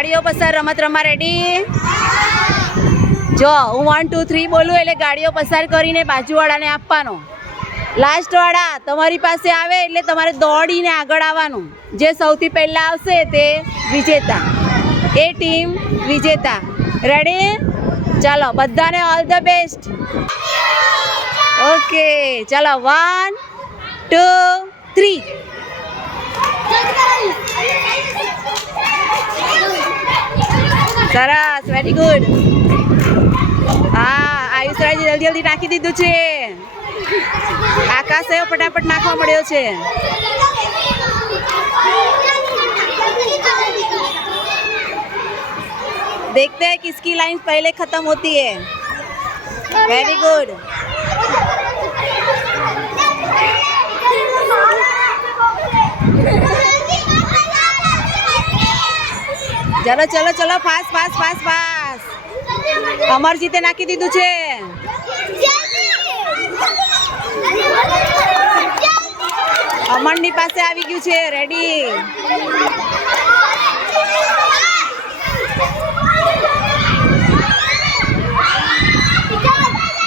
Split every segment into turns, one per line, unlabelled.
ગાડીઓ પસાર રમત રમવા રેડી જો, હું વન ટુ થ્રી બોલું એટલે ગાડીઓ પસાર કરીને બાજુવાળાને આપવાનો. લાસ્ટવાળા, તમારી પાસે આવે એટલે તમારે દોડીને આગળ આવવાનું. જે સૌથી પહેલાં આવશે તે વિજેતા. એ ટીમ વિજેતા. રેડી ચાલો, બધાને ઓલ ધ બેસ્ટ ઓકે ચાલો વન ટુ થ્રી સરસ વેરી ગુડ હા આયુષરાજ જલ્દી જલ્દી નાખી દીધું છે આકાશ એવો ફટાફટ નાખવા મળ્યો છે देखते हैं किसकी लाइन पहले खत्म होती है वेरी गुड ચલો ચલો ચલો ફાસ્ટ ફાસ્ટ ફાસ્ટ ફાસ્ટ અમરજીતે નાખી દીધું છે. અમરની પાસે આવી ગયું છે રેડી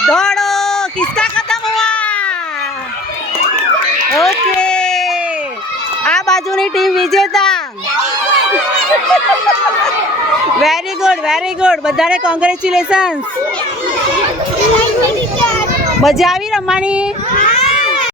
દોડો કિસકા ખતમ ઓકે આ બાજુની ટીમ વિજેતા. વેરી ગુડ વેરી ગુડ બધાને કોંગ્રેચ્યુલેશન્સ મજા આવી રમવાની?